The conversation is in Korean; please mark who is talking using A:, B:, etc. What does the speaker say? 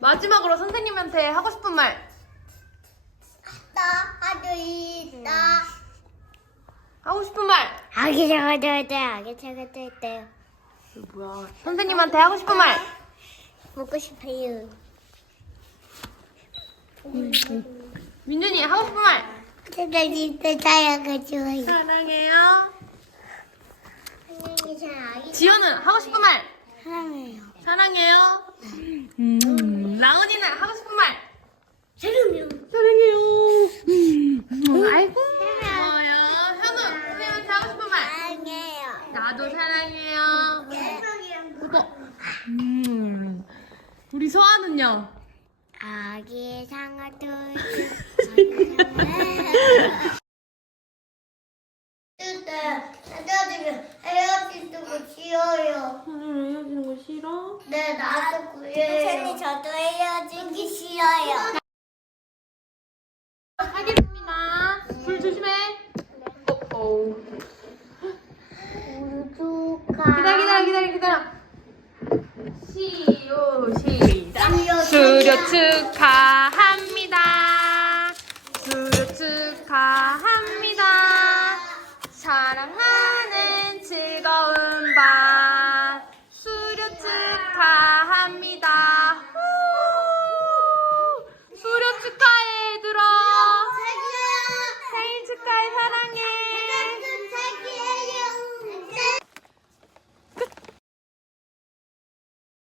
A: 마지막으로 선생님한테 하고 싶은 말.
B: 나 아주 있다.
A: 하고 싶은 말.
B: 아기 작아질 때, 아기 작아질 때.
A: 이거 뭐야? 선생님한테 하고 싶은 말.
B: 먹고 싶어요.
A: 민준이 하고 싶은 말.
B: 선생님 때 다양한 좋아요.
A: 사랑해요.
B: 선생님 잘 아기
A: 지효는 하고 싶은 말.
B: 사랑해요.
A: 사랑해요. 음, 라은이는 하고 싶은 말.
B: 사랑해요.
A: 사랑해요. 음, 아이고. 고마워요. 현우, 선생님한테 하고 싶은 말.
B: 사랑해요.
A: 나도 사랑해요. 뽀뽀. 음, 우리 소아는요?
B: 아기 찾아주면 헤어지고 싫어요.
A: 오늘 헤어지는 거 싫어?
B: 네, 나도. 선생님, 저도 헤어지기 싫어요.
A: 하겠습니다. 불 조심해. 오,
B: 우주가
A: 기다려, 기다려, 기다려, 기다려. 시오, 시작. 수료 축하합니다. 수료 축하합니다. 사랑하는 즐거운